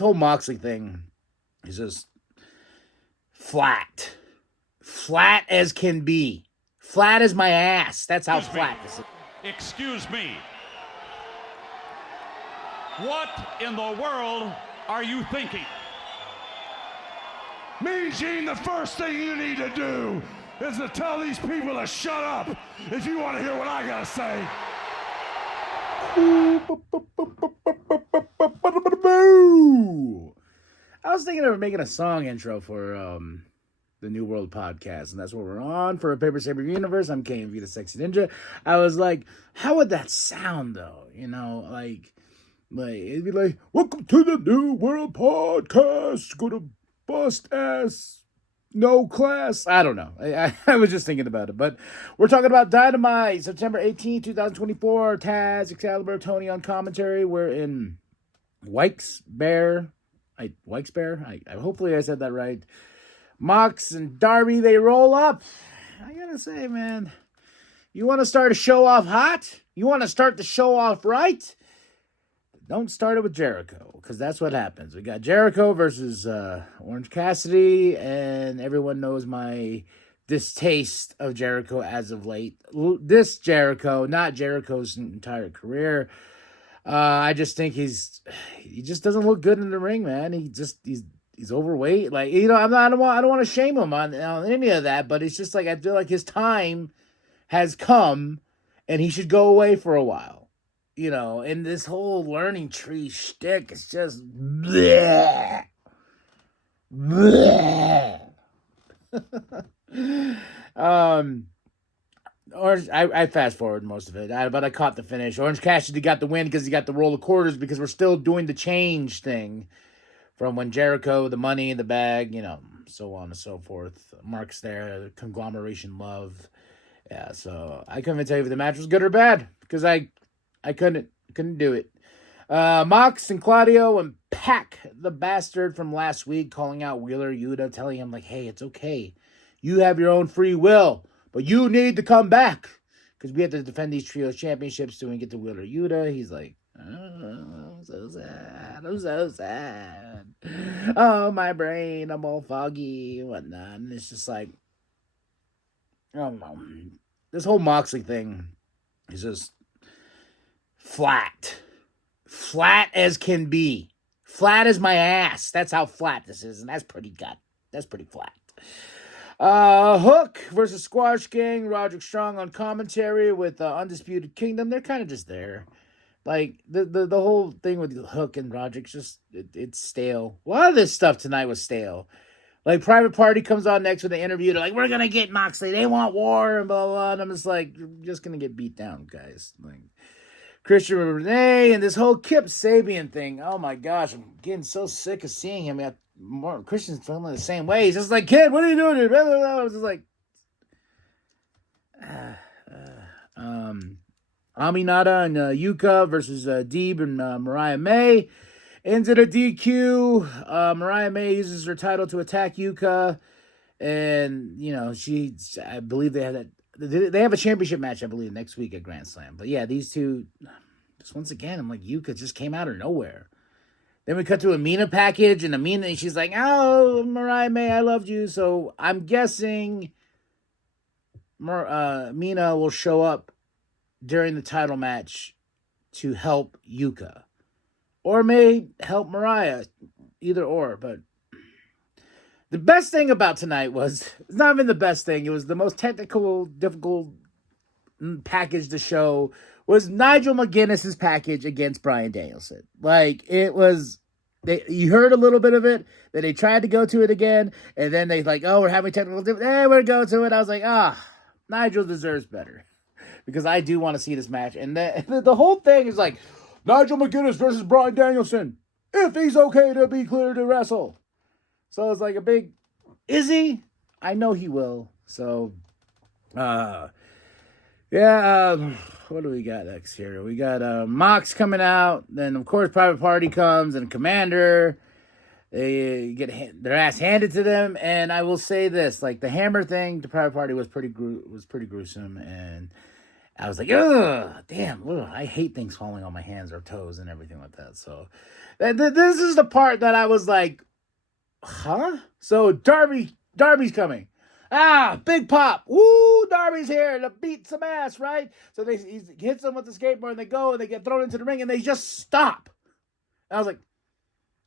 whole Moxley thing is just flat. Flat as can be. Flat as my ass. That's how flat this is. Excuse me. What in the world are you thinking? Mean Gene, the first thing you need to do is to tell these people to shut up if you want to hear what I gotta say. I was thinking of making a song intro for the New World podcast, and that's what we're on for a Paper Saber Universe. I'm KMV the Sexy Ninja. I was like, how would that sound though? You know, like it'd be like, welcome to the New World podcast. Gonna bust ass, no class. I don't know. I was just thinking about it, but we're talking about Dynamite, September 18th, 2024. Taz, Excalibur, Tony on commentary. We're in Wykes-Bear. Hopefully I said that right. Mox and Darby, they roll up. I gotta say, man, you want to start a show off hot? You want to start the show off right? Don't start it with Jericho, because that's what happens. We got Jericho versus Orange Cassidy, and everyone knows my distaste of Jericho as of late. This Jericho, not Jericho's entire career. I just think he just doesn't look good in the ring, man. He's overweight. Like, you know, I don't want to shame him on any of that, but it's just like I feel like his time has come, and he should go away for a while. You know, and this whole learning tree shtick is just bleh. Bleh. Orange, I fast forward most of it, but I caught the finish. Orange Cassidy got the win because he got the roll of quarters, because we're still doing the change thing from when Jericho, the money in the bag, you know, so on and so forth. Mark's there, conglomeration love. Yeah, so I couldn't even tell you if the match was good or bad, because I couldn't do it. Mox and Claudio and Pac, the bastard from last week, calling out Wheeler Yuta, telling him, like, hey, it's okay. You have your own free will, but you need to come back, because we have to defend these trios championships till we get to Wheeler Yuta. He's like, oh, I'm so sad. I'm so sad. Oh, my brain, I'm all foggy and whatnot. And it's just like, I don't know. This whole Moxley thing is just flat. Flat as can be. Flat as my ass. That's how flat this is, and that's pretty flat. Hook versus Squash Gang. Roderick Strong on commentary with Undisputed Kingdom. They're kind of just there. Like, the whole thing with Hook and Roderick's just, it's stale. A lot of this stuff tonight was stale. Like, Private Party comes on next with an interview. They're like, we're going to get Moxley. They want war and blah, blah, blah. And I'm just like, you're just going to get beat down, guys. Like, Christian Renee and this whole Kip Sabian thing. Oh, my gosh. I'm getting so sick of seeing him. More Christian's feeling the same way. He's just like, kid, what are you doing here? Blah, blah, blah. I was just like, Aminata and Yuka versus Deeb and Mariah May. Ends at a DQ. Mariah May uses her title to attack Yuka. And, you know, I believe they have a championship match, I believe, next week at Grand Slam. But yeah, these two, just once again, I'm like, Yuka just came out of nowhere. Then we cut to a Mina package, and Amina, she's like, oh, Mariah May, I loved you. So I'm guessing Mina will show up during the title match to help Yuka. Or may help Mariah. Either or. But the best thing about tonight was, it's not even the best thing, it was the most technical, difficult package to show, was Nigel McGuinness's package against Bryan Danielson. Like, it was, you heard a little bit of it, then they tried to go to it again, and then they like, oh, we're having technical difficulties, we're going to it. I was like, Nigel deserves better, because I do want to see this match. And the whole thing is like, Nigel McGuinness versus Bryan Danielson, if he's okay to be cleared to wrestle. So it's like a big, is he? I know he will. So, what do we got next here? We got Mox coming out. Then, of course, Private Party comes, and Commander. They get their ass handed to them. And I will say this, like, the hammer thing, the Private Party was pretty gruesome. And I was like, ugh, damn, ugh, I hate things falling on my hands or toes and everything like that. So this is the part that I was like, huh? So Darby's coming. Big pop. Woo, Darby's here to beat some ass, right? So he hits them with the skateboard and they go and they get thrown into the ring and they just stop. And I was like,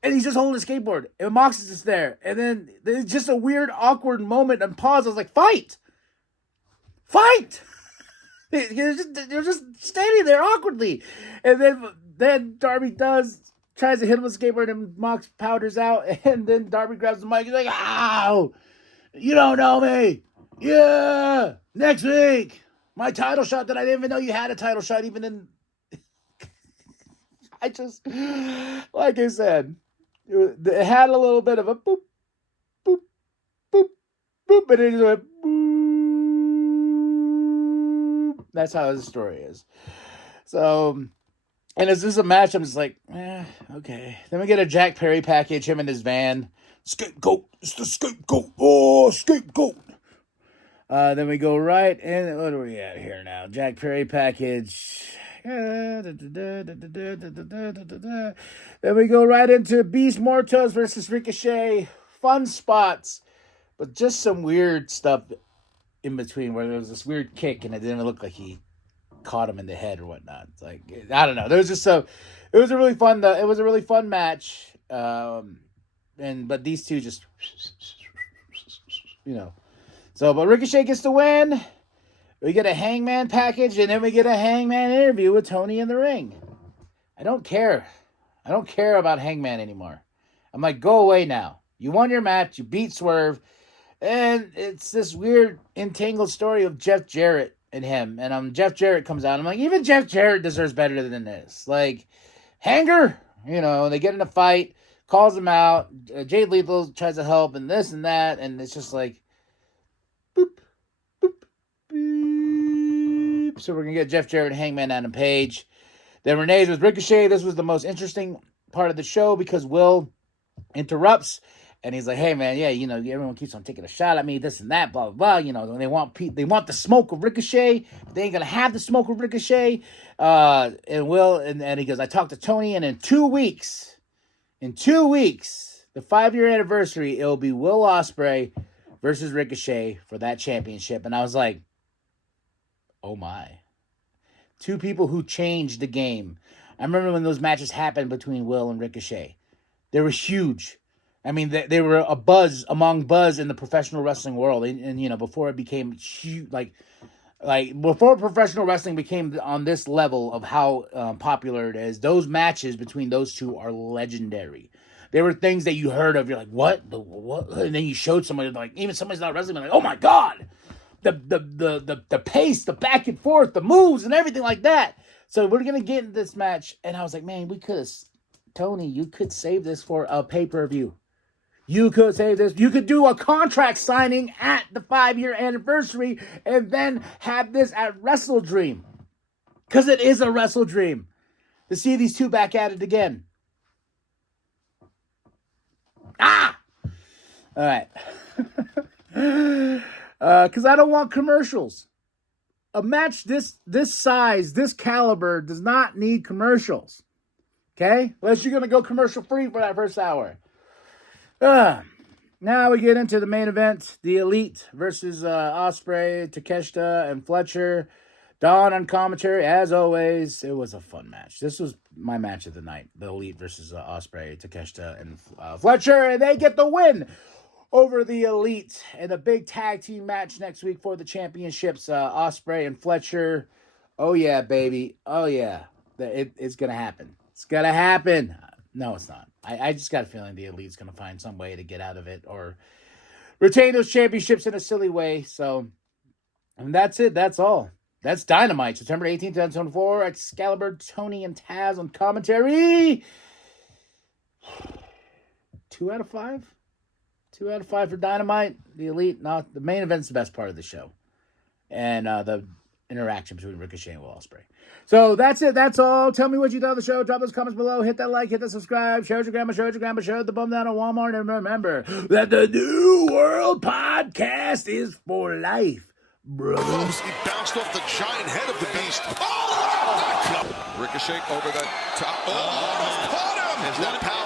and he's just holding the skateboard. And Mox is just there. And then there's just a weird, awkward moment and pause. I was like, fight! Fight! They're just standing there awkwardly. And then Darby tries to hit him with a skateboard and Mox powders out. And then Darby grabs the mic. He's like, ow! You don't know me. Yeah. Next week. My title shot that I didn't even know you had a title shot even in. I just, like I said, it had a little bit of a boop, boop, boop, boop, but it just went boop. That's how the story is. So, and as this is a match, I'm just like, okay. Then we get a Jack Perry package, him in his van. Scapegoat. It's the scapegoat. Oh, scapegoat. Then we go right in. What are we at here now? Jack Perry package. Then we go right into Beast Mortos versus Ricochet. Fun spots, but just some weird stuff in between where there was this weird kick and it didn't look like he caught him in the head or whatnot. It's like, I don't know. There was just it was a really fun match. But these two just, So, but Ricochet gets the win. We get a Hangman package, and then we get a Hangman interview with Tony in the ring. I don't care. I don't care about Hangman anymore. I'm like, go away now. You won your match. You beat Swerve. And it's this weird entangled story of Jeff Jarrett and him. And Jeff Jarrett comes out. I'm like, even Jeff Jarrett deserves better than this. Like, Hanger, they get in a fight, calls him out. Jay Lethal tries to help and this and that. And it's just like, boop, boop, boop. So we're going to get Jeff Jarrett, Hangman, Adam Page. Then Renee's with Ricochet. This was the most interesting part of the show because Will interrupts. And he's like, hey, man, yeah, everyone keeps on taking a shot at me, this and that, blah, blah, blah. They want the smoke of Ricochet. But they ain't going to have the smoke of Ricochet. And Will, and he goes, I talked to Tony, and in 2 weeks, the 5-year anniversary, it'll be Will Ospreay versus Ricochet for that championship. And I was like, oh, my. Two people who changed the game. I remember when those matches happened between Will and Ricochet. They were huge. I mean, they were a buzz in the professional wrestling world, and before it became huge, like before professional wrestling became on this level of how popular it is. Those matches between those two are legendary. There were things that you heard of, you're like, what, and then you showed somebody, like, even somebody's not wrestling, like, oh my god, the pace, the back and forth, the moves, and everything like that. So we're gonna get into this match, and I was like, man, Tony, you could save this for a pay-per-view. You could save this. You could do a contract signing at the 5-year anniversary and then have this at Wrestle Dream. Because it is a Wrestle Dream. To see these two back at it again. All right. Because I don't want commercials. A match this size, this caliber, does not need commercials. Okay? Unless you're going to go commercial free for that first hour. Now we get into the main event. The Elite versus Ospreay, Takeshita, and Fletcher. Dawn on commentary, as always. It was a fun match. This was my match of the night. The Elite versus Ospreay, Takeshita, and Fletcher. And they get the win over the Elite. And a big tag team match next week for the championships. Ospreay and Fletcher. Oh, yeah, baby. Oh, yeah. It's going to happen. It's going to happen. No, it's not. I just got a feeling the Elite's going to find some way to get out of it or retain those championships in a silly way. So, and that's it. That's all. That's Dynamite, September 18th, 2024. Excalibur, Tony, and Taz on commentary. 2 out of 5? 2 out of 5 for Dynamite. The Elite, not the main event's the best part of the show. And the interaction between Ricochet and Will Ospreay. So that's it. That's all. Tell me what you thought of the show. Drop those comments below. Hit that like. Hit that subscribe. Share it with your grandma. Share the bum down at Walmart. And remember that the New World Podcast is for life. brother. Close. He bounced off the giant head of the beast. Oh, Ricochet over the top. Oh, almost caught him. Is that power?